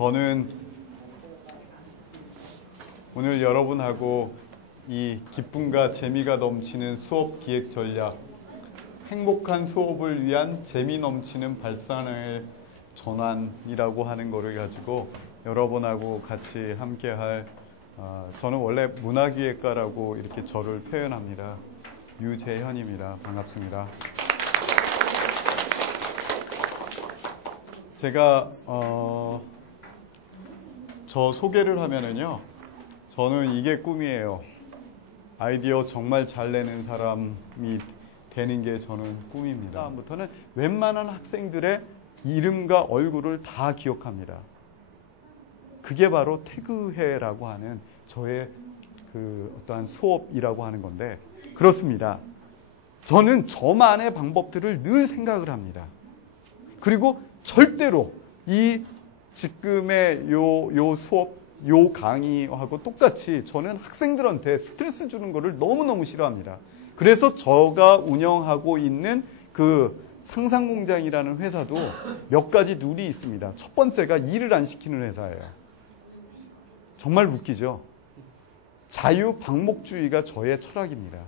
저는 오늘 여러분하고 이 기쁨과 재미가 넘치는 수업 기획 전략, 행복한 수업을 위한 재미 넘치는 발상의 전환이라고 하는 거를 가지고 여러분하고 같이 함께할, 저는 원래 문화기획가라고 이렇게 저를 표현합니다. 유재현입니다. 반갑습니다. 제가 저 소개를 하면은요, 저는 이게 꿈이에요. 아이디어 정말 잘 내는 사람이 되는 게 저는 꿈입니다. 다음부터는 웬만한 학생들의 이름과 얼굴을 다 기억합니다. 그게 바로 태그해라고 하는 저의 그 어떠한 수업이라고 하는 건데, 그렇습니다. 저는 저만의 방법들을 늘 생각을 합니다. 그리고 절대로 이 지금의 요 수업, 요 강의하고 똑같이 저는 학생들한테 스트레스 주는 거를 너무너무 싫어합니다. 그래서 제가 운영하고 있는 그 상상공장이라는 회사도 몇 가지 룰이 있습니다. 첫 번째가 일을 안 시키는 회사예요. 정말 웃기죠? 자유방목주의가 저의 철학입니다.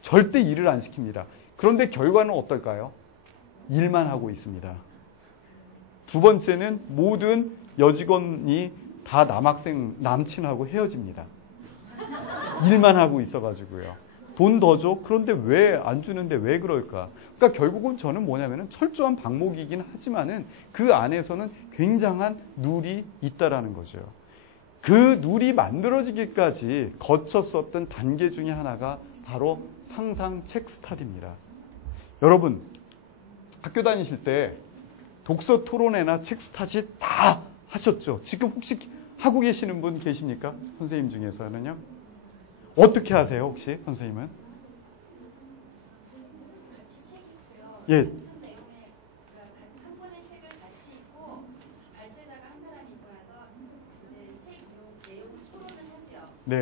절대 일을 안 시킵니다. 그런데 결과는 어떨까요? 일만 하고 있습니다. 두 번째는 모든 여직원이 다 남친하고 헤어집니다. 일만 하고 있어가지고요. 돈 더 줘? 그런데 왜 안 주는데 왜 그럴까? 그러니까 결국은 저는 뭐냐면은 철저한 방목이긴 하지만은 그 안에서는 굉장한 룰이 있다라는 거죠. 그 룰이 만들어지기까지 거쳤었던 단계 중에 하나가 바로 상상 책 스타디입니다. 여러분, 학교 다니실 때 독서 토론회나 책 스타디 다 하셨죠? 지금 혹시 하고 계시는 분 계십니까? 선생님 중에서는요? 어떻게 하세요, 혹시 선생님은? 같이 책 읽고요. 예. 무슨 내용의 한 권의 책을 같이 읽고 발제자가 한 사람이 있고 나서 이제 책 내용 토론을 하지요. 네.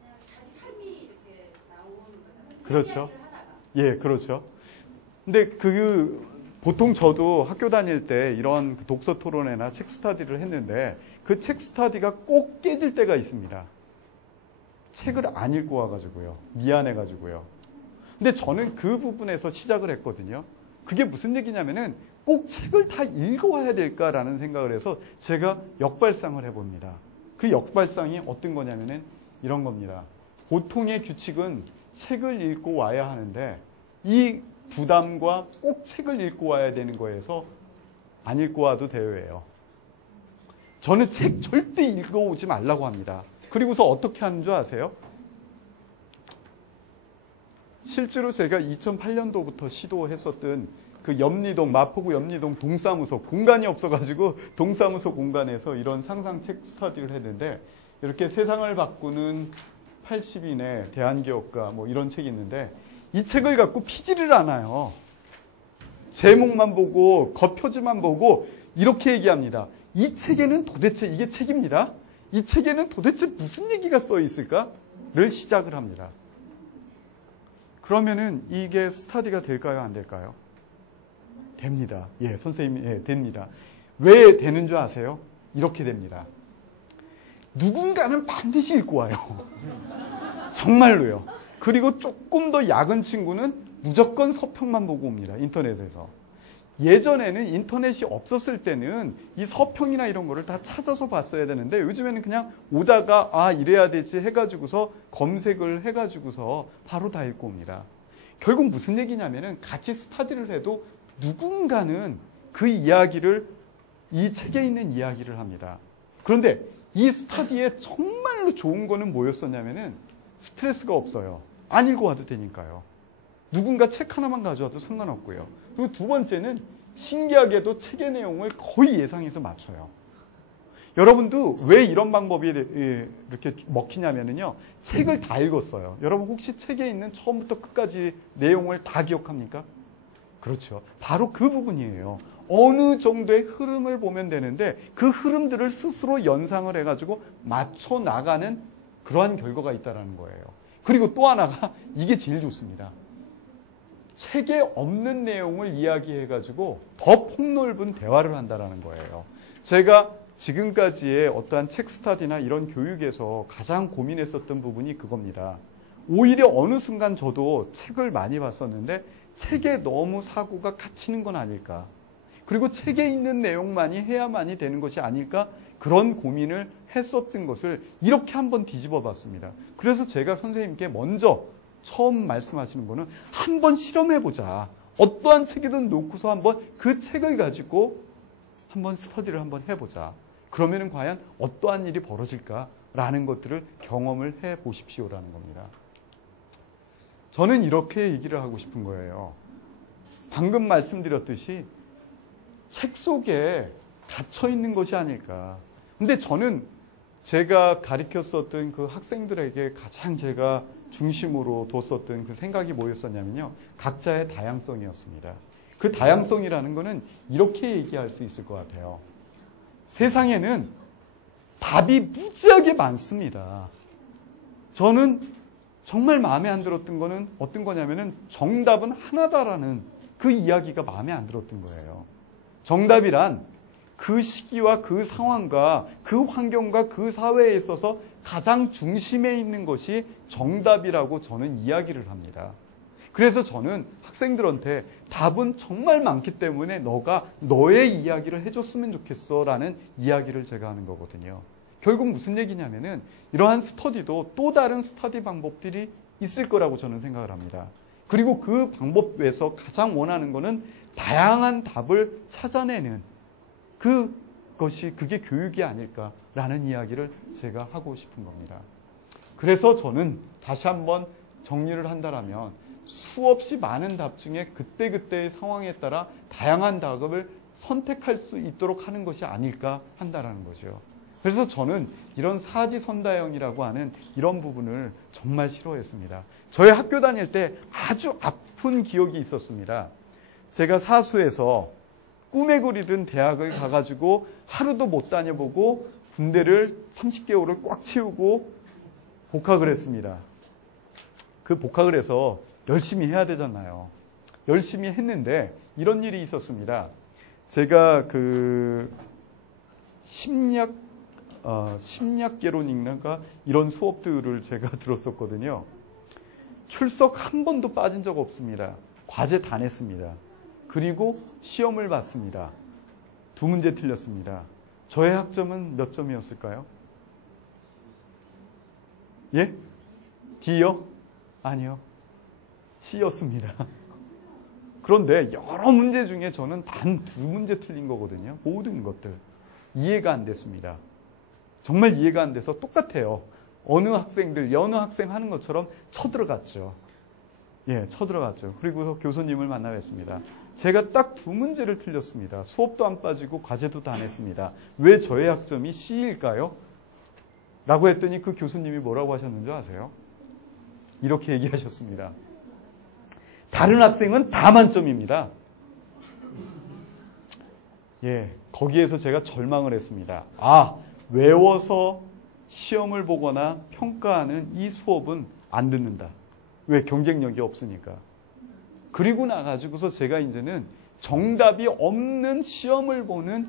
그냥 자기 삶이 이렇게 나오는 거죠. 그렇죠. 이야기를 하다가. 예, 그렇죠. 근데 보통 저도 학교 다닐 때 이런 독서 토론회나 책 스타디를 했는데 그 책 스타디가 꼭 깨질 때가 있습니다. 책을 안 읽고 와가지고요. 미안해가지고요. 근데 저는 그 부분에서 시작을 했거든요. 그게 무슨 얘기냐면은 꼭 책을 다 읽어와야 될까라는 생각을 해서 제가 역발상을 해봅니다. 그 역발상이 어떤 거냐면은 이런 겁니다. 보통의 규칙은 책을 읽고 와야 하는데 이 부담과 꼭 책을 읽고 와야 되는 거에서 안 읽고 와도 돼요예요. 저는 책 절대 읽어오지 말라고 합니다. 그리고서 어떻게 하는 줄 아세요? 실제로 제가 2008년도부터 시도했었던 그 마포구 염리동 동사무소, 공간이 없어가지고 동사무소 공간에서 이런 상상 책 스터디를 했는데, 이렇게 세상을 바꾸는 80인의 대한기업가 뭐 이런 책이 있는데, 이 책을 갖고 피지를 않아요. 제목만 보고 겉표지만 보고 이렇게 얘기합니다. 이 책에는 도대체, 이게 책입니다. 이 책에는 도대체 무슨 얘기가 써 있을까를 시작을 합니다. 그러면은 이게 스터디가 될까요? 안 될까요? 됩니다. 예, 선생님이, 예, 됩니다. 왜 되는 줄 아세요? 이렇게 됩니다. 누군가는 반드시 읽고 와요. 정말로요. 그리고 조금 더 약은 친구는 무조건 서평만 보고 옵니다. 인터넷에서. 예전에는 인터넷이 없었을 때는 이 서평이나 이런 거를 다 찾아서 봤어야 되는데, 요즘에는 그냥 오다가 이래야 되지 해가지고서 검색을 해가지고서 바로 다 읽고 옵니다. 결국 무슨 얘기냐면은 같이 스터디를 해도 누군가는 그 이야기를, 이 책에 있는 이야기를 합니다. 그런데 이 스터디에 정말로 좋은 거는 뭐였었냐면은 스트레스가 없어요. 안 읽고 와도 되니까요. 누군가 책 하나만 가져와도 상관없고요. 그리고 두 번째는 신기하게도 책의 내용을 거의 예상해서 맞춰요. 여러분도 왜 이런 방법이 이렇게 먹히냐면요. 책을 다 읽었어요. 여러분 혹시 책에 있는 처음부터 끝까지 내용을 다 기억합니까? 그렇죠. 바로 그 부분이에요. 어느 정도의 흐름을 보면 되는데 그 흐름들을 스스로 연상을 해가지고 맞춰 나가는 그러한 결과가 있다는 거예요. 그리고 또 하나가 이게 제일 좋습니다. 책에 없는 내용을 이야기해가지고 더 폭넓은 대화를 한다는 거예요. 제가 지금까지의 어떠한 책 스터디나 이런 교육에서 가장 고민했었던 부분이 그겁니다. 오히려 어느 순간 저도 책을 많이 봤었는데 책에 너무 사고가 갇히는 건 아닐까. 그리고 책에 있는 내용만이 해야만이 되는 것이 아닐까. 그런 고민을 했었던 것을 이렇게 한번 뒤집어 봤습니다. 그래서 제가 선생님께 먼저 처음 말씀하시는 거는 한번 실험해보자. 어떠한 책이든 놓고서 한번 그 책을 가지고 한번 스터디를 한번 해보자. 그러면은 과연 어떠한 일이 벌어질까라는 것들을 경험을 해보십시오라는 겁니다. 저는 이렇게 얘기를 하고 싶은 거예요. 방금 말씀드렸듯이 책 속에 갇혀 있는 것이 아닐까. 근데 저는 제가 가르쳤었던 그 학생들에게 가장 제가 중심으로 뒀었던 그 생각이 뭐였었냐면요. 각자의 다양성이었습니다. 그 다양성이라는 거는 이렇게 얘기할 수 있을 것 같아요. 세상에는 답이 무지하게 많습니다. 저는 정말 마음에 안 들었던 거는 어떤 거냐면은 정답은 하나다라는 그 이야기가 마음에 안 들었던 거예요. 정답이란 그 시기와 그 상황과 그 환경과 그 사회에 있어서 가장 중심에 있는 것이 정답이라고 저는 이야기를 합니다. 그래서 저는 학생들한테 답은 정말 많기 때문에 너가 너의 이야기를 해줬으면 좋겠어 라는 이야기를 제가 하는 거거든요. 결국 무슨 얘기냐면은 이러한 스터디도 또 다른 스터디 방법들이 있을 거라고 저는 생각을 합니다. 그리고 그 방법에서 가장 원하는 거는 다양한 답을 찾아내는 그게 교육이 아닐까라는 이야기를 제가 하고 싶은 겁니다. 그래서 저는 다시 한번 정리를 한다라면 수없이 많은 답 중에 그때그때의 상황에 따라 다양한 답을 선택할 수 있도록 하는 것이 아닐까 한다라는 거죠. 그래서 저는 이런 사지선다형이라고 하는 이런 부분을 정말 싫어했습니다. 저희 학교 다닐 때 아주 아픈 기억이 있었습니다. 제가 사수에서 꿈에 그리던 대학을 가가지고 하루도 못 다녀보고 군대를 30개월을 꽉 채우고 복학을 했습니다. 그 복학을 해서 열심히 해야 되잖아요. 열심히 했는데 이런 일이 있었습니다. 제가 그 심리학개론인가 이런 수업들을 제가 들었었거든요. 출석 한 번도 빠진 적 없습니다. 과제 다 냈습니다. 그리고 시험을 봤습니다. 2문제 틀렸습니다. 저의 학점은 몇 점이었을까요? 예? D요? 아니요. C였습니다. 그런데 여러 문제 중에 저는 단 2문제 틀린 거거든요. 모든 것들. 이해가 안 됐습니다. 정말 이해가 안 돼서 똑같아요. 어느 학생 하는 것처럼 쳐들어갔죠. 예, 쳐들어갔죠. 그리고 교수님을 만나 뵀습니다. 제가 딱 2문제를 틀렸습니다. 수업도 안 빠지고 과제도 다 안 했습니다. 왜 저의 학점이 C일까요? 라고 했더니 그 교수님이 뭐라고 하셨는지 아세요? 이렇게 얘기하셨습니다. 다른 학생은 다 만점입니다. 예, 거기에서 제가 절망을 했습니다. 외워서 시험을 보거나 평가하는 이 수업은 안 듣는다. 왜? 경쟁력이 없으니까. 그리고 나가지고서 제가 이제는 정답이 없는 시험을 보는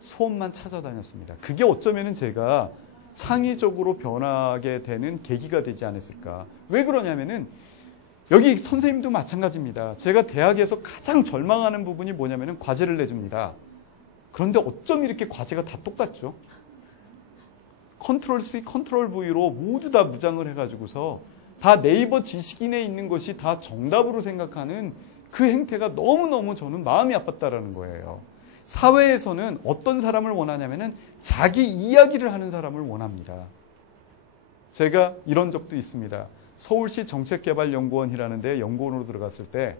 수업만 찾아다녔습니다. 그게 어쩌면은 제가 창의적으로 변하게 되는 계기가 되지 않았을까. 왜 그러냐면은 여기 선생님도 마찬가지입니다. 제가 대학에서 가장 절망하는 부분이 뭐냐면은 과제를 내줍니다. 그런데 어쩜 이렇게 과제가 다 똑같죠? 컨트롤 C, 컨트롤 V로 모두 다 무장을 해가지고서 다 네이버 지식인에 있는 것이 다 정답으로 생각하는 그 행태가 너무너무 저는 마음이 아팠다라는 거예요. 사회에서는 어떤 사람을 원하냐면은 자기 이야기를 하는 사람을 원합니다. 제가 이런 적도 있습니다. 서울시 정책개발연구원이라는 데 연구원으로 들어갔을 때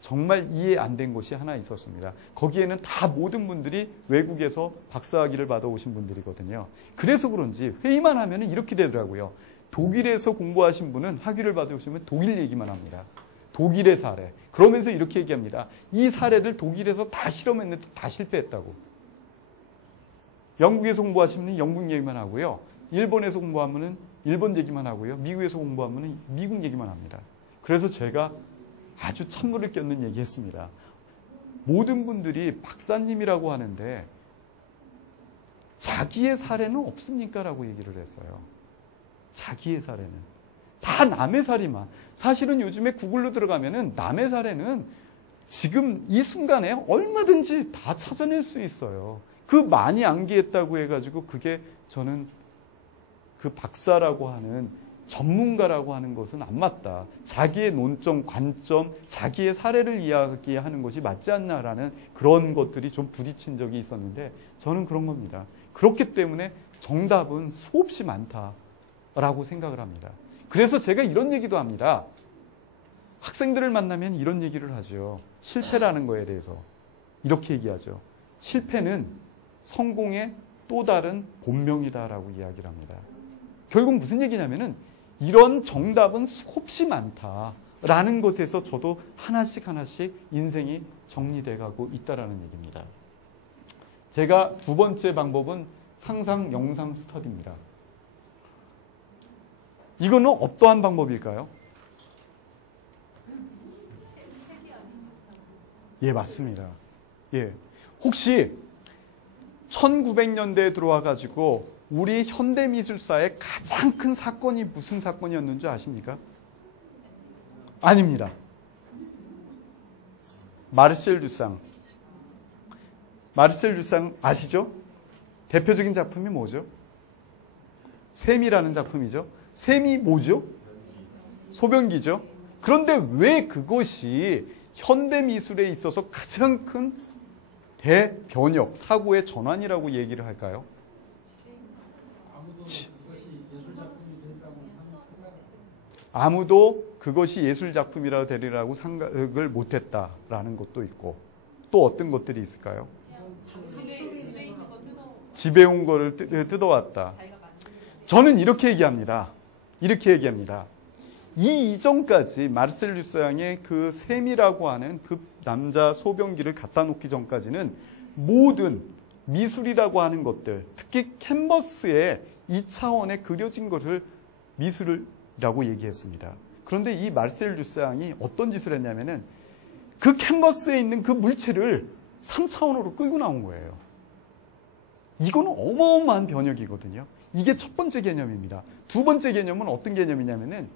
정말 이해 안 된 것이 하나 있었습니다. 거기에는 다 모든 분들이 외국에서 박사학위를 받아오신 분들이거든요. 그래서 그런지 회의만 하면 이렇게 되더라고요. 독일에서 공부하신 분은 학위를 받아오시면 독일 얘기만 합니다. 독일의 사례. 그러면서 이렇게 얘기합니다. 이 사례들 독일에서 다 실험했는데 다 실패했다고. 영국에서 공부하신 분은 영국 얘기만 하고요. 일본에서 공부하면 일본 얘기만 하고요. 미국에서 공부하면 미국 얘기만 합니다. 그래서 제가 아주 찬물을 꼈는 얘기했습니다. 모든 분들이 박사님이라고 하는데 자기의 사례는 없습니까? 라고 얘기를 했어요. 자기의 사례는. 다 남의 사례만. 사실은 요즘에 구글로 들어가면은 남의 사례는 지금 이 순간에 얼마든지 다 찾아낼 수 있어요. 그 많이 암기했다고 해가지고 그게 저는 그 박사라고 하는 전문가라고 하는 것은 안 맞다. 자기의 논점, 관점, 자기의 사례를 이야기하는 것이 맞지 않나라는 그런 것들이 좀 부딪힌 적이 있었는데 저는 그런 겁니다. 그렇기 때문에 정답은 수없이 많다라고 생각을 합니다. 그래서 제가 이런 얘기도 합니다. 학생들을 만나면 이런 얘기를 하죠. 실패라는 거에 대해서. 이렇게 얘기하죠. 실패는 성공의 또 다른 본명이다라고 이야기를 합니다. 결국 무슨 얘기냐면은 이런 정답은 수없이 많다라는 것에서 저도 하나씩 인생이 정리돼 가고 있다라는 얘기입니다. 제가 두 번째 방법은 상상 영상 스터디입니다. 이거는 어떠한 방법일까요? 예, 맞습니다. 예. 혹시 1900년대에 들어와 가지고 우리 현대미술사의 가장 큰 사건이 무슨 사건이었는지 아십니까? 아닙니다. 마르셀 듀상. 마르셀 듀상 아시죠? 대표적인 작품이 뭐죠? 샘이라는 작품이죠. 샘이 뭐죠? 소변기죠. 그런데 왜 그것이 현대미술에 있어서 가장 큰 대변혁, 사고의 전환이라고 얘기를 할까요? 아무도 그것이 예술작품이라 되리라고 생각을 못했다라는 것도 있고 또 어떤 것들이 있을까요? 집에 온 거를 뜯어왔다. 저는 이렇게 얘기합니다. 이 이전까지 마르셀 듀상의 그 샘이라고 하는 그 남자 소변기를 갖다 놓기 전까지는 모든 미술이라고 하는 것들, 특히 캔버스에 이 차원에 그려진 것을 미술이라고 얘기했습니다. 그런데 이 마르셀 듀상이 어떤 짓을 했냐면은 그 캔버스에 있는 그 물체를 3차원으로 끌고 나온 거예요. 이거는 어마어마한 변혁이거든요. 이게 첫 번째 개념입니다. 두 번째 개념은 어떤 개념이냐면은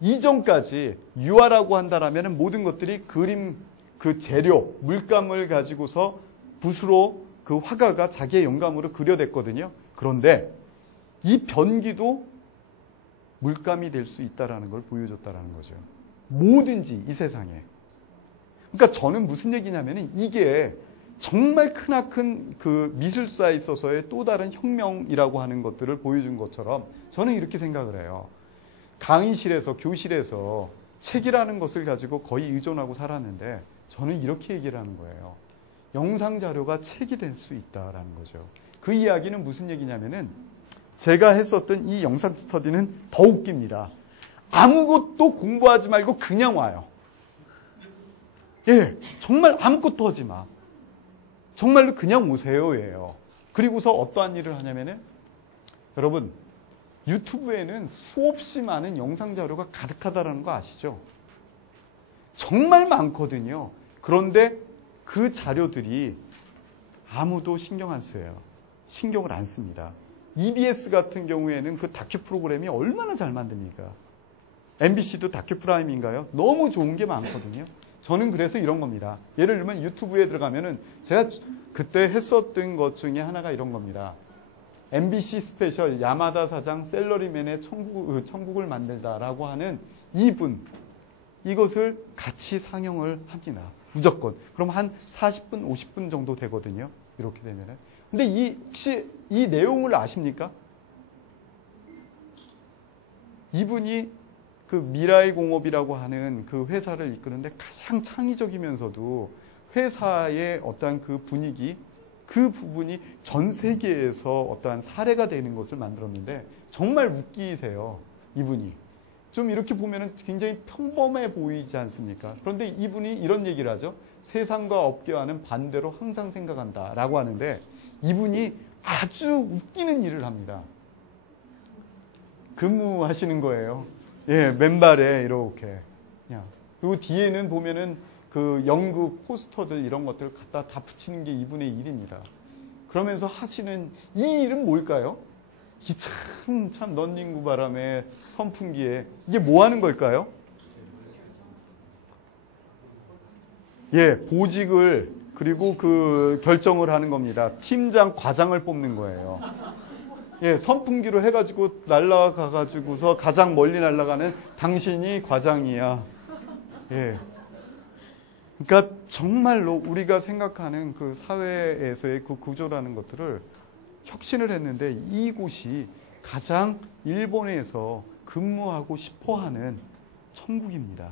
이전까지 유화라고 한다라면 모든 것들이 그림, 그 재료, 물감을 가지고서 붓으로 그 화가가 자기의 영감으로 그려냈거든요. 그런데 이 변기도 물감이 될 수 있다는 걸 보여줬다는 거죠. 뭐든지 이 세상에. 그러니까 저는 무슨 얘기냐면 이게 정말 크나큰 그 미술사에 있어서의 또 다른 혁명이라고 하는 것들을 보여준 것처럼 저는 이렇게 생각을 해요. 강의실에서, 교실에서 책이라는 것을 가지고 거의 의존하고 살았는데 저는 이렇게 얘기를 하는 거예요. 영상 자료가 책이 될 수 있다라는 거죠. 그 이야기는 무슨 얘기냐면은 제가 했었던 이 영상 스터디는 더 웃깁니다. 아무것도 공부하지 말고 그냥 와요. 예, 정말 아무것도 하지 마. 정말로 그냥 오세요예요. 그리고서 어떠한 일을 하냐면은 여러분 유튜브에는 수없이 많은 영상 자료가 가득하다는 거 아시죠? 정말 많거든요. 그런데 그 자료들이 아무도 신경 안 써요. 신경을 안 씁니다. EBS 같은 경우에는 그 다큐 프로그램이 얼마나 잘 만듭니까? MBC도 다큐 프라임인가요? 너무 좋은 게 많거든요. 저는 그래서 이런 겁니다. 예를 들면 유튜브에 들어가면은 제가 그때 했었던 것 중에 하나가 이런 겁니다. MBC 스페셜 야마다 사장 셀러리맨의 천국을 만들다라고 하는 이것을 같이 상영을 합니다. 무조건. 그럼 한 40분, 50분 정도 되거든요. 이렇게 되면은. 근데 혹시 이 내용을 아십니까? 이분이 그 미라이 공업이라고 하는 그 회사를 이끄는데 가장 창의적이면서도 회사의 어떠한 그 분위기, 그 부분이 전 세계에서 어떠한 사례가 되는 것을 만들었는데 정말 웃기세요. 이분이. 좀 이렇게 보면은 굉장히 평범해 보이지 않습니까? 그런데 이분이 이런 얘기를 하죠. 세상과 업계와는 반대로 항상 생각한다라고 하는데 이분이 아주 웃기는 일을 합니다. 근무하시는 거예요. 예, 맨발에 이렇게. 그리고 뒤에는 보면은 그 연극 포스터들 이런 것들을 갖다 다 붙이는 게 이분의 일입니다. 그러면서 하시는 이 일은 뭘까요? 이 참 넌닝구 바람에 선풍기에 이게 뭐 하는 걸까요? 예, 보직을 그리고 그 결정을 하는 겁니다. 팀장, 과장을 뽑는 거예요. 예, 선풍기로 해가지고 날아가가지고서 가장 멀리 날아가는 당신이 과장이야. 예. 그러니까 정말로 우리가 생각하는 그 사회에서의 그 구조라는 것들을 혁신을 했는데 이곳이 가장 일본에서 근무하고 싶어 하는 천국입니다.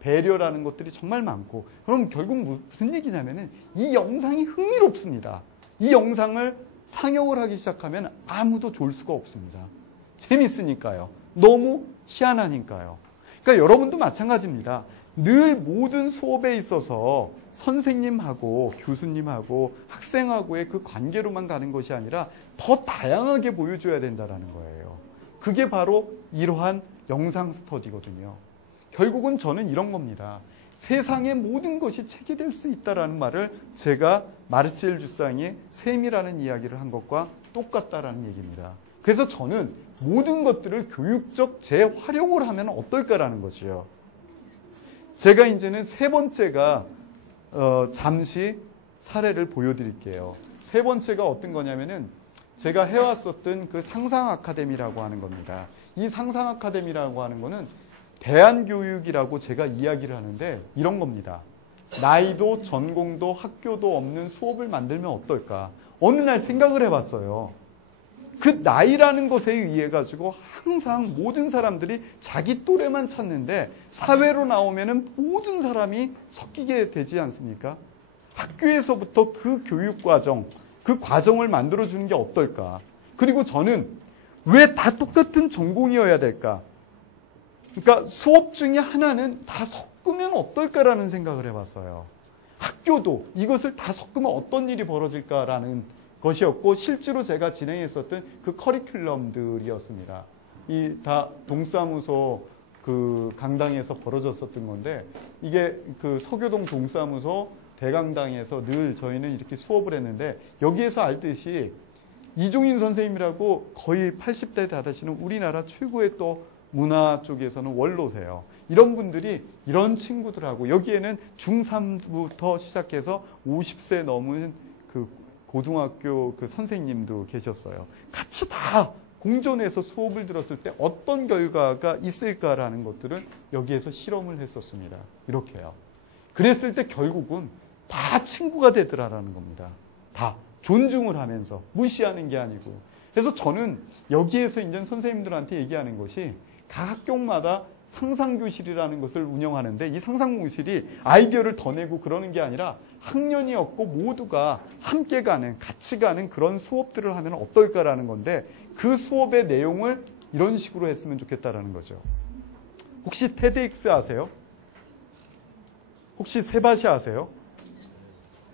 배려라는 것들이 정말 많고, 그럼 결국 무슨 얘기냐면은 이 영상이 흥미롭습니다. 이 영상을 상영을 하기 시작하면 아무도 졸 수가 없습니다. 재밌으니까요. 너무 희한하니까요. 그러니까 여러분도 마찬가지입니다. 늘 모든 수업에 있어서 선생님하고 교수님하고 학생하고의 그 관계로만 가는 것이 아니라 더 다양하게 보여줘야 된다는 거예요. 그게 바로 이러한 영상 스터디거든요. 결국은 저는 이런 겁니다. 세상의 모든 것이 책이 될 수 있다는 말을 제가 마르셀 주상의 셈이라는 이야기를 한 것과 똑같다라는 얘기입니다. 그래서 저는 모든 것들을 교육적 재활용을 하면 어떨까라는 거죠. 제가 이제는 세 번째가 잠시 사례를 보여드릴게요. 세 번째가 어떤 거냐면은 제가 해왔었던 그 상상 아카데미라고 하는 겁니다. 이 상상 아카데미라고 하는 거는 대안교육이라고 제가 이야기를 하는데 이런 겁니다. 나이도 전공도 학교도 없는 수업을 만들면 어떨까? 어느 날 생각을 해봤어요. 그 나이라는 것에 의해 가지고 항상 모든 사람들이 자기 또래만 찾는데 사회로 나오면은 모든 사람이 섞이게 되지 않습니까? 학교에서부터 그 교육 과정, 그 과정을 만들어주는 게 어떨까? 그리고 저는 왜 다 똑같은 전공이어야 될까? 그러니까 수업 중에 하나는 다 섞으면 어떨까라는 생각을 해봤어요. 학교도 이것을 다 섞으면 어떤 일이 벌어질까라는 것이었고, 실제로 제가 진행했었던 그 커리큘럼들이었습니다. 이 다 동사무소 그 강당에서 벌어졌었던 건데, 이게 그 서교동 동사무소 대강당에서 늘 저희는 이렇게 수업을 했는데, 여기에서 알듯이 이종인 선생님이라고 거의 80대 다 되시는 우리나라 최고의 또 문화 쪽에서는 원로세요. 이런 분들이 이런 친구들하고, 여기에는 중3부터 시작해서 50세 넘은 그 고등학교 그 선생님도 계셨어요. 같이 다 공존해서 수업을 들었을 때 어떤 결과가 있을까라는 것들을 여기에서 실험을 했었습니다. 이렇게요. 그랬을 때 결국은 다 친구가 되더라라는 겁니다. 다 존중을 하면서, 무시하는 게 아니고. 그래서 저는 여기에서 이제 선생님들한테 얘기하는 것이, 각 학교마다 상상교실이라는 것을 운영하는데, 이 상상교실이 아이디어를 더 내고 그러는 게 아니라 학년이 없고 모두가 함께 가는, 같이 가는 그런 수업들을 하면 어떨까라는 건데, 그 수업의 내용을 이런 식으로 했으면 좋겠다라는 거죠. 혹시 테드엑스 아세요? 혹시 세바시 아세요?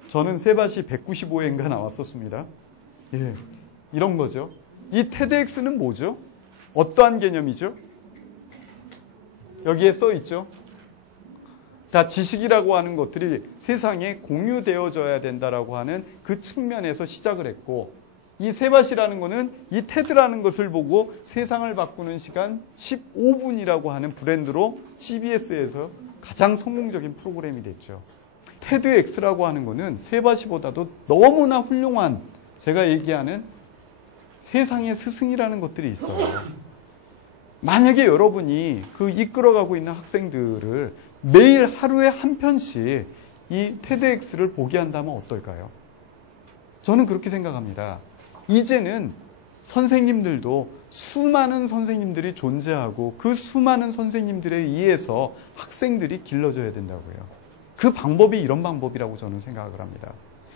저는 세바시 195회인가 나왔었습니다. 예, 이런 거죠. 이 테드엑스는 뭐죠? 어떠한 개념이죠? 여기에 써 있죠. 다 지식이라고 하는 것들이 세상에 공유되어져야 된다라고 하는 그 측면에서 시작을 했고, 이 세바시라는 거는 이 테드라는 것을 보고 세상을 바꾸는 시간 15분이라고 하는 브랜드로 CBS에서 가장 성공적인 프로그램이 됐죠. 테드엑스라고 하는 거는 세바시보다도 너무나 훌륭한, 제가 얘기하는 세상의 스승이라는 것들이 있어요. 만약에 여러분이 그 이끌어가고 있는 학생들을 매일 하루에 한 편씩 이 테드엑스를 보게 한다면 어떨까요? 저는 그렇게 생각합니다. 이제는 선생님들도 수많은 선생님들이 존재하고 그 수많은 선생님들에 의해서 학생들이 길러져야 된다고요. 그 방법이 이런 방법이라고 저는 생각을 합니다.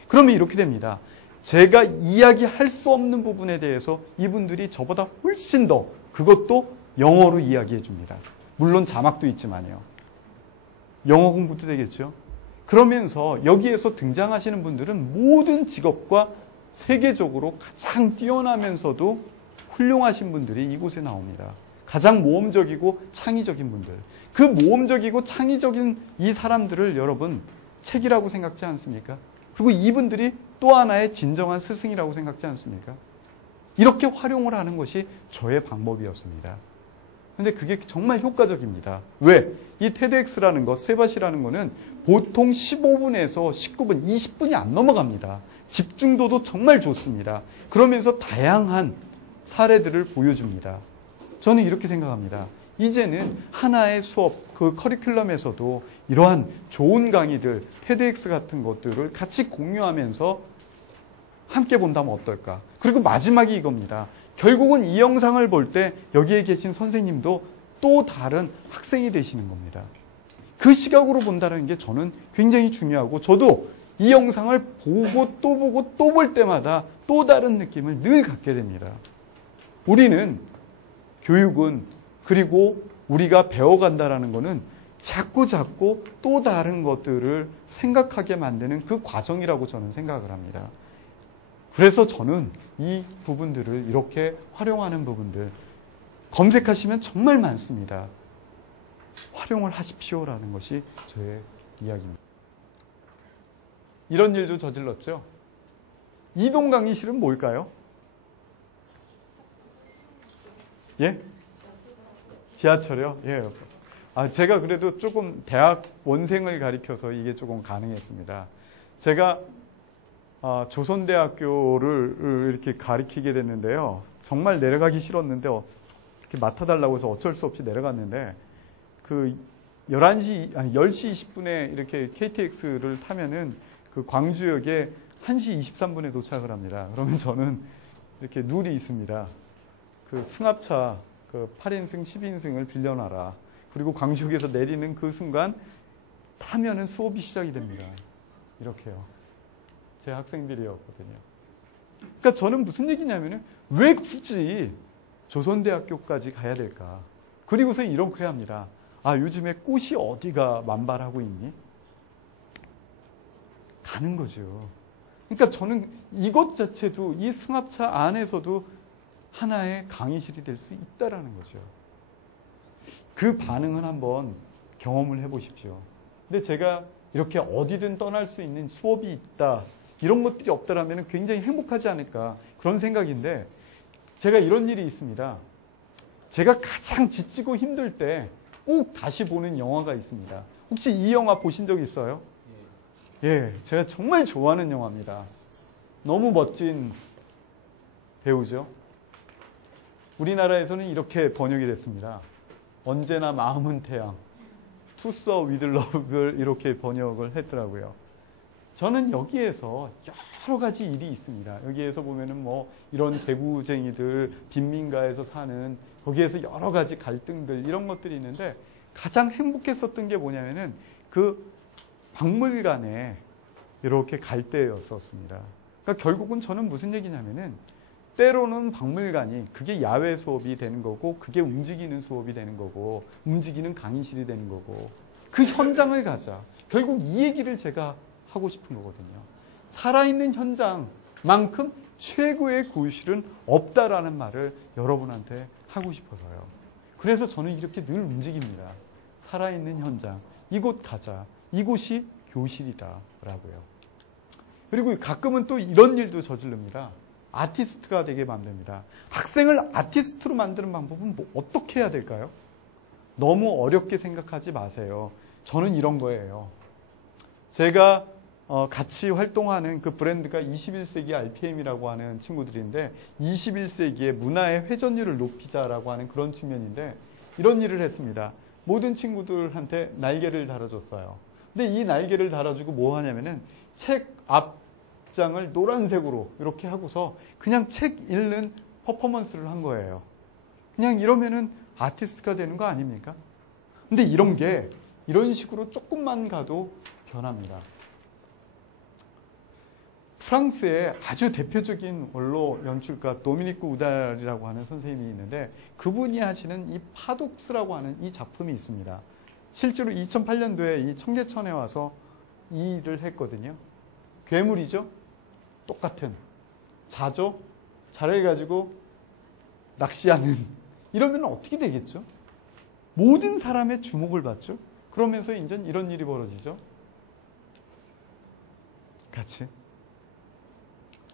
그러면 이렇게 됩니다. 제가 이야기할 수 없는 부분에 대해서 이분들이 저보다 훨씬 더, 그것도 영어로 이야기해 줍니다. 물론 자막도 있지만요. 영어 공부도 되겠죠. 그러면서 여기에서 등장하시는 분들은 모든 직업과 세계적으로 가장 뛰어나면서도 훌륭하신 분들이 이곳에 나옵니다. 가장 모험적이고 창의적인 분들. 그 모험적이고 창의적인 이 사람들을 여러분 책이라고 생각지 않습니까? 그리고 이분들이 또 하나의 진정한 스승이라고 생각지 않습니까? 이렇게 활용을 하는 것이 저의 방법이었습니다. 근데 그게 정말 효과적입니다. 왜? 이 TEDx라는 것, 세바시라는 거는 보통 15분에서 19분, 20분이 안 넘어갑니다. 집중도도 정말 좋습니다. 그러면서 다양한 사례들을 보여줍니다. 저는 이렇게 생각합니다. 이제는 하나의 수업, 그 커리큘럼에서도 이러한 좋은 강의들, TEDx 같은 것들을 같이 공유하면서 함께 본다면 어떨까? 그리고 마지막이 이겁니다. 결국은 이 영상을 볼 때 여기에 계신 선생님도 또 다른 학생이 되시는 겁니다. 그 시각으로 본다는 게 저는 굉장히 중요하고 저도 이 영상을 보고 또 볼 때마다 또 다른 느낌을 늘 갖게 됩니다. 우리는 교육은 그리고 우리가 배워간다라는 것은 자꾸 또 다른 것들을 생각하게 만드는 그 과정이라고 저는 생각을 합니다. 그래서 저는 이 부분들을 이렇게 활용하는 부분들 검색하시면 정말 많습니다. 활용을 하십시오라는 것이 저의 이야기입니다. 이런 일도 저질렀죠. 이동 강의실은 뭘까요? 예? 지하철이요? 예. 제가 그래도 조금 대학 원생을 가리켜서 이게 조금 가능했습니다. 제가 조선대학교를 이렇게 가리키게 됐는데요. 정말 내려가기 싫었는데 이렇게 맡아달라고 해서 어쩔 수 없이 내려갔는데 그 10시 20분에 이렇게 KTX를 타면은 그 광주역에 1시 23분에 도착을 합니다. 그러면 저는 이렇게 룰이 있습니다. 그 승합차 그 8인승, 10인승을 빌려놔라. 그리고 광주역에서 내리는 그 순간 타면은 수업이 시작이 됩니다. 이렇게요. 제 학생들이었거든요. 그러니까 저는 무슨 얘기냐면은 왜 굳이 조선대학교까지 가야 될까? 그리고서 이렇게 합니다. 요즘에 꽃이 어디가 만발하고 있니? 가는 거죠. 그러니까 저는 이것 자체도 이 승합차 안에서도 하나의 강의실이 될 수 있다라는 거죠. 그 반응은 한번 경험을 해보십시오. 근데 제가 이렇게 어디든 떠날 수 있는 수업이 있다. 이런 것들이 없다라면 굉장히 행복하지 않을까. 그런 생각인데 제가 이런 일이 있습니다. 제가 가장 지치고 힘들 때 꼭 다시 보는 영화가 있습니다. 혹시 이 영화 보신 적 있어요? 예, 제가 정말 좋아하는 영화입니다. 너무 멋진 배우죠. 우리나라에서는 이렇게 번역이 됐습니다. 언제나 마음은 태양. To Sir with Love를 이렇게 번역을 했더라고요. 저는 여기에서 여러 가지 일이 있습니다. 여기에서 보면은 뭐 이런 개구쟁이들, 빈민가에서 사는 거기에서 여러 가지 갈등들 이런 것들이 있는데 가장 행복했었던 게 뭐냐면은 그 박물관에 이렇게 갈 때였었습니다. 그러니까 결국은 저는 무슨 얘기냐면은 때로는 박물관이 그게 야외 수업이 되는 거고 그게 움직이는 수업이 되는 거고 움직이는 강의실이 되는 거고 그 현장을 가자. 결국 이 얘기를 제가 하고 싶은 거거든요. 살아있는 현장만큼 최고의 교실은 없다라는 말을 여러분한테 하고 싶어서요. 그래서 저는 이렇게 늘 움직입니다. 살아있는 현장, 이곳 가자. 이곳이 교실이다라고요. 그리고 가끔은 또 이런 일도 저지릅니다. 아티스트가 되게 만듭니다. 학생을 아티스트로 만드는 방법은 어떻게 해야 될까요? 너무 어렵게 생각하지 마세요. 저는 이런 거예요. 제가 같이 활동하는 그 브랜드가 21세기 RPM이라고 하는 친구들인데 21세기의 문화의 회전율을 높이자라고 하는 그런 측면인데 이런 일을 했습니다. 모든 친구들한테 날개를 달아줬어요. 근데 이 날개를 달아주고 뭐 하냐면은 책 앞장을 노란색으로 이렇게 하고서 그냥 책 읽는 퍼포먼스를 한 거예요. 그냥 이러면은 아티스트가 되는 거 아닙니까? 근데 이런 게 이런 식으로 조금만 가도 변합니다. 프랑스의 아주 대표적인 원로 연출가 도미니크 우달이라고 하는 선생님이 있는데 그분이 하시는 이 파독스라고 하는 이 작품이 있습니다. 실제로 2008년도에 이 청계천에 와서 이 일을 했거든요. 괴물이죠? 똑같은. 자죠? 잘해가지고 낚시하는. 이러면 어떻게 되겠죠? 모든 사람의 주목을 받죠? 그러면서 이제 이런 일이 벌어지죠. 같이.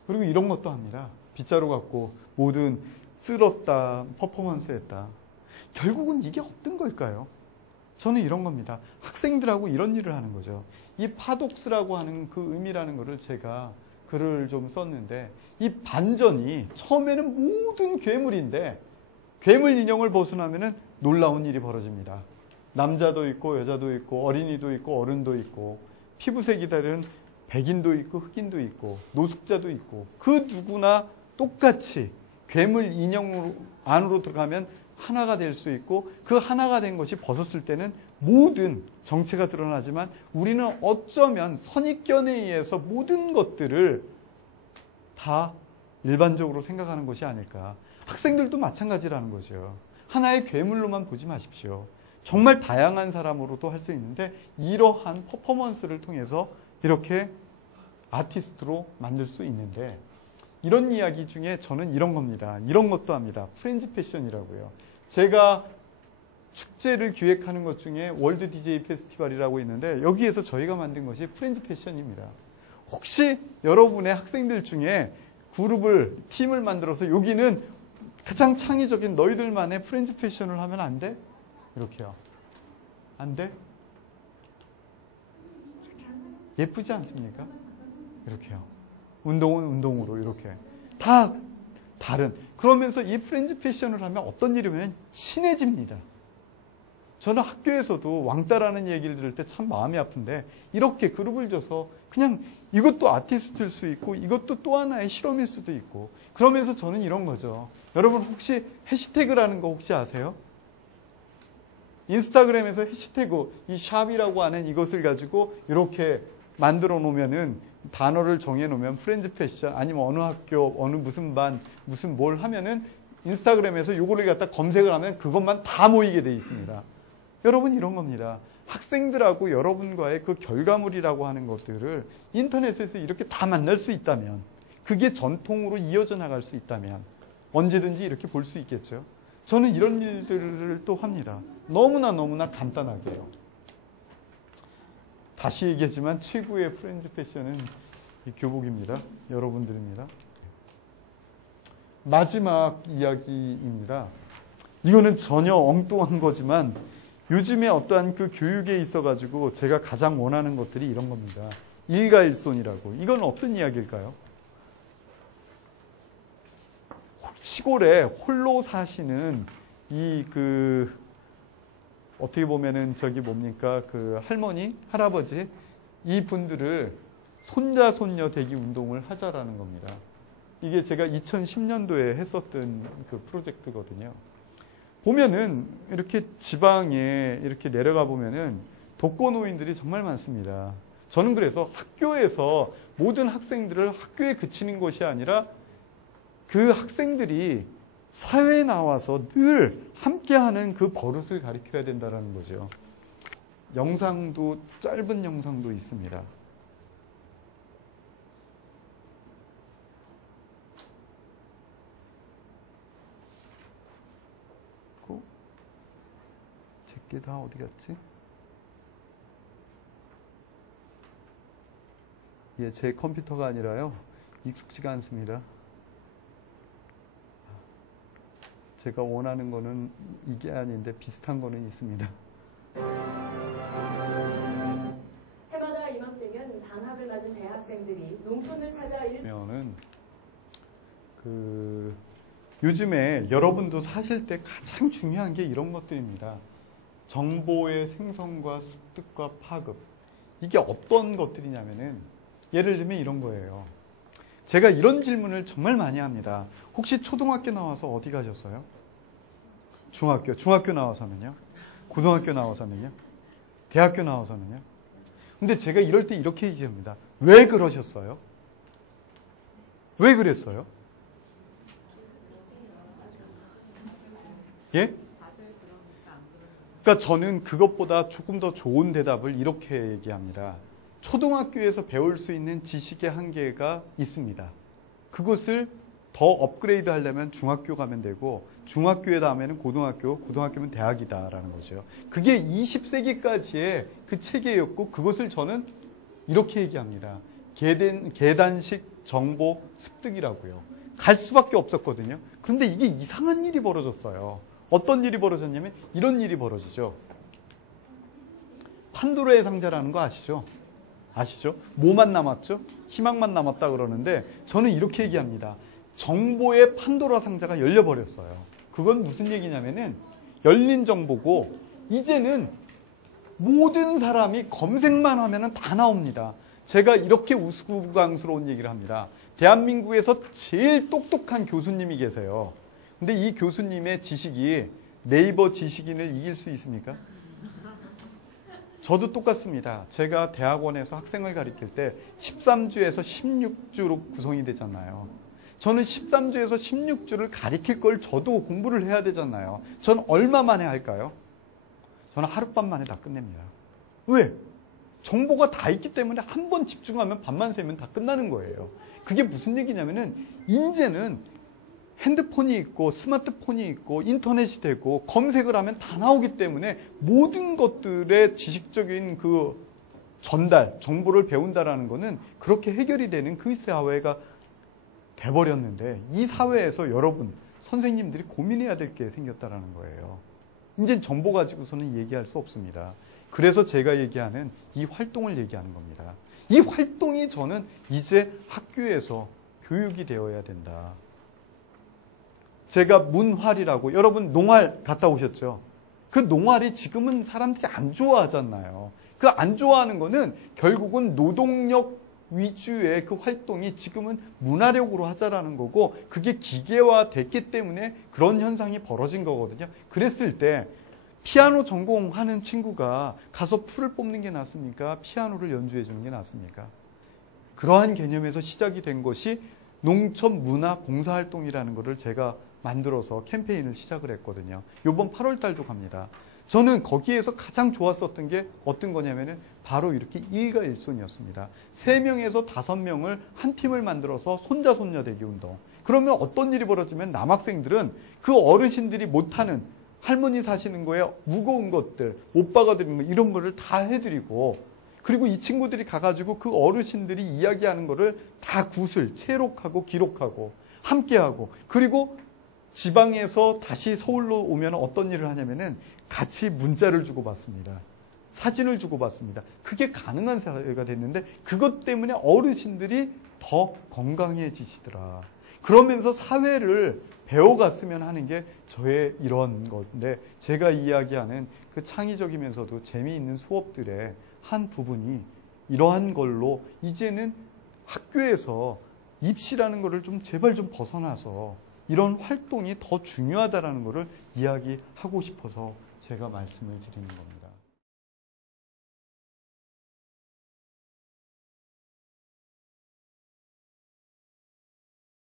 그리고 이런 것도 합니다. 빗자루 갖고 모든 쓸었다, 퍼포먼스 했다. 결국은 이게 어떤 걸까요? 저는 이런 겁니다. 학생들하고 이런 일을 하는 거죠. 이 파독스라고 하는 그 의미라는 거를 제가 글을 좀 썼는데, 이 반전이 처음에는 모든 괴물인데 괴물 인형을 벗어나면은 놀라운 일이 벌어집니다. 남자도 있고 여자도 있고 어린이도 있고 어른도 있고 피부색이 다른 백인도 있고 흑인도 있고 노숙자도 있고 그 누구나 똑같이 괴물 인형 안으로 들어가면 하나가 될 수 있고, 그 하나가 된 것이 벗었을 때는 모든 정체가 드러나지만 우리는 어쩌면 선입견에 의해서 모든 것들을 다 일반적으로 생각하는 것이 아닐까. 학생들도 마찬가지라는 거죠. 하나의 괴물로만 보지 마십시오. 정말 다양한 사람으로도 할 수 있는데 이러한 퍼포먼스를 통해서 이렇게 아티스트로 만들 수 있는데, 이런 이야기 중에 저는 이런 겁니다. 이런 것도 합니다. 프렌즈 패션이라고요. 제가 축제를 기획하는 것 중에 월드 DJ 페스티벌이라고 있는데 여기에서 저희가 만든 것이 프렌즈 패션입니다. 혹시 여러분의 학생들 중에 그룹을, 팀을 만들어서 여기는 가장 창의적인 너희들만의 프렌즈 패션을 하면 안 돼? 이렇게요. 안 돼? 예쁘지 않습니까? 이렇게요. 운동은 운동으로 이렇게. 다 다른. 그러면서 이 프렌즈 패션을 하면 어떤 일이면 친해집니다. 저는 학교에서도 왕따라는 얘기를 들을 때 참 마음이 아픈데, 이렇게 그룹을 줘서 그냥 이것도 아티스트일 수 있고 이것도 또 하나의 실험일 수도 있고, 그러면서 저는 이런 거죠. 여러분 혹시 해시태그라는 거 혹시 아세요? 인스타그램에서 해시태그, 이 샵이라고 하는 이것을 가지고 이렇게 만들어 놓으면은, 단어를 정해 놓으면 프렌즈 패션 아니면 어느 학교 어느 무슨 반 무슨 뭘 하면은 인스타그램에서 요거를 갖다 검색을 하면 그것만 다 모이게 돼 있습니다. 여러분 이런 겁니다. 학생들하고 여러분과의 그 결과물이라고 하는 것들을 인터넷에서 이렇게 다 만날 수 있다면, 그게 전통으로 이어져 나갈 수 있다면 언제든지 이렇게 볼 수 있겠죠. 저는 이런 일들을 또 합니다. 너무나 간단하게요. 다시 얘기하지만 최고의 프렌즈 패션은 이 교복입니다. 여러분들입니다. 마지막 이야기입니다. 이거는 전혀 엉뚱한 거지만 요즘에 어떠한 그 교육에 있어가지고 제가 가장 원하는 것들이 이런 겁니다. 일가일손이라고. 이건 어떤 이야기일까요? 시골에 홀로 사시는 어떻게 보면은 그 할머니, 할아버지, 이 분들을 손자, 손녀 대기 운동을 하자라는 겁니다. 이게 제가 2010년도에 했었던 그 프로젝트거든요. 보면은 이렇게 지방에 이렇게 내려가 보면은 독거노인들이 정말 많습니다. 저는 그래서 학교에서 모든 학생들을 학교에 그치는 것이 아니라 그 학생들이 사회에 나와서 늘 함께하는 그 버릇을 가르쳐야 된다는 거죠. 영상도, 짧은 영상도 있습니다. 제게 다 어디 갔지? 예, 제 컴퓨터가 아니라요. 익숙지가 않습니다. 제가 원하는 거는 이게 아닌데 비슷한 거는 있습니다. 해마다 이맘때면 방학을 맞은 대학생들이 농촌을 찾아 그러면은 요즘에 여러분도 사실 때 가장 중요한 게 이런 것들입니다. 정보의 생성과 습득과 파급. 이게 어떤 것들이냐면은 예를 들면 이런 거예요. 제가 이런 질문을 정말 많이 합니다. 혹시 초등학교 나와서 어디 가셨어요? 중학교 나와서는요? 고등학교 나와서는요? 대학교 나와서는요? 근데 제가 이럴 때 이렇게 얘기합니다. 왜 그러셨어요? 왜 그랬어요? 예? 그러니까 저는 그것보다 조금 더 좋은 대답을 이렇게 얘기합니다. 초등학교에서 배울 수 있는 지식의 한계가 있습니다. 그것을 더 업그레이드 하려면 중학교 가면 되고, 중학교에 다음에는 고등학교면 대학이다라는 거죠. 그게 20세기까지의 그 체계였고, 그것을 저는 이렇게 얘기합니다. 계단식 정보 습득이라고요. 갈 수밖에 없었거든요. 그런데 이게 이상한 일이 벌어졌어요. 어떤 일이 벌어졌냐면 이런 일이 벌어지죠. 판도라의 상자라는 거 아시죠? 아시죠? 뭐만 남았죠? 희망만 남았다 그러는데 저는 이렇게 얘기합니다. 정보의 판도라 상자가 열려버렸어요. 그건 무슨 얘기냐면은 열린 정보고 이제는 모든 사람이 검색만 하면은 다 나옵니다. 제가 이렇게 우스꽝스러운 얘기를 합니다. 대한민국에서 제일 똑똑한 교수님이 계세요. 근데 이 교수님의 지식이 네이버 지식인을 이길 수 있습니까? 저도 똑같습니다. 제가 대학원에서 학생을 가르칠 때 13주에서 16주로 구성이 되잖아요. 저는 13주에서 16주를 가르칠 걸 저도 공부를 해야 되잖아요. 저는 얼마 만에 할까요? 저는 하룻밤 만에 다 끝냅니다. 왜? 정보가 다 있기 때문에 한 번 집중하면 밤만 새면 다 끝나는 거예요. 그게 무슨 얘기냐면은 이제는 핸드폰이 있고 스마트폰이 있고 인터넷이 되고 검색을 하면 다 나오기 때문에 모든 것들의 지식적인 그 전달, 정보를 배운다라는 거는 그렇게 해결이 되는 그 사회가 돼버렸는데 이 사회에서 여러분, 선생님들이 고민해야 될 게 생겼다라는 거예요. 이제 정보 가지고서는 얘기할 수 없습니다. 그래서 제가 얘기하는 이 활동을 얘기하는 겁니다. 이 활동이 저는 이제 학교에서 교육이 되어야 된다. 제가 문활이라고, 여러분 농활 갔다 오셨죠? 그 농활이 지금은 사람들이 안 좋아하잖아요. 그 안 좋아하는 거는 결국은 노동력 위주의 그 활동이 지금은 문화력으로 하자라는 거고 그게 기계화 됐기 때문에 그런 현상이 벌어진 거거든요. 그랬을 때 피아노 전공하는 친구가 가서 풀을 뽑는 게 낫습니까? 피아노를 연주해 주는 게 낫습니까? 그러한 개념에서 시작이 된 것이 농촌 문화 봉사활동이라는 것을 제가 만들어서 캠페인을 시작을 했거든요. 이번 8월 달도 갑니다. 저는 거기에서 가장 좋았었던 게 어떤 거냐면은 바로 이렇게 일가일손이었습니다. 3명에서 5명을 한 팀을 만들어서 손자 손녀 대기 운동. 그러면 어떤 일이 벌어지면 남학생들은 그 어르신들이 못하는 할머니 사시는 거에 무거운 것들, 오빠가 드리는 거 이런 거를 다 해드리고 그리고 이 친구들이 가가지고 그 어르신들이 이야기하는 거를 다 굿을 체록하고 기록하고 함께하고 그리고 지방에서 다시 서울로 오면 어떤 일을 하냐면은 같이 문자를 주고받습니다. 사진을 주고받습니다. 그게 가능한 사회가 됐는데 그것 때문에 어르신들이 더 건강해지시더라. 그러면서 사회를 배워갔으면 하는 게 저의 이런 건데 제가 이야기하는 그 창의적이면서도 재미있는 수업들의 한 부분이 이러한 걸로 이제는 학교에서 입시라는 거를 좀 제발 좀 벗어나서 이런 활동이 더 중요하다라는 거를 이야기하고 싶어서 제가 말씀을 드리는 겁니다.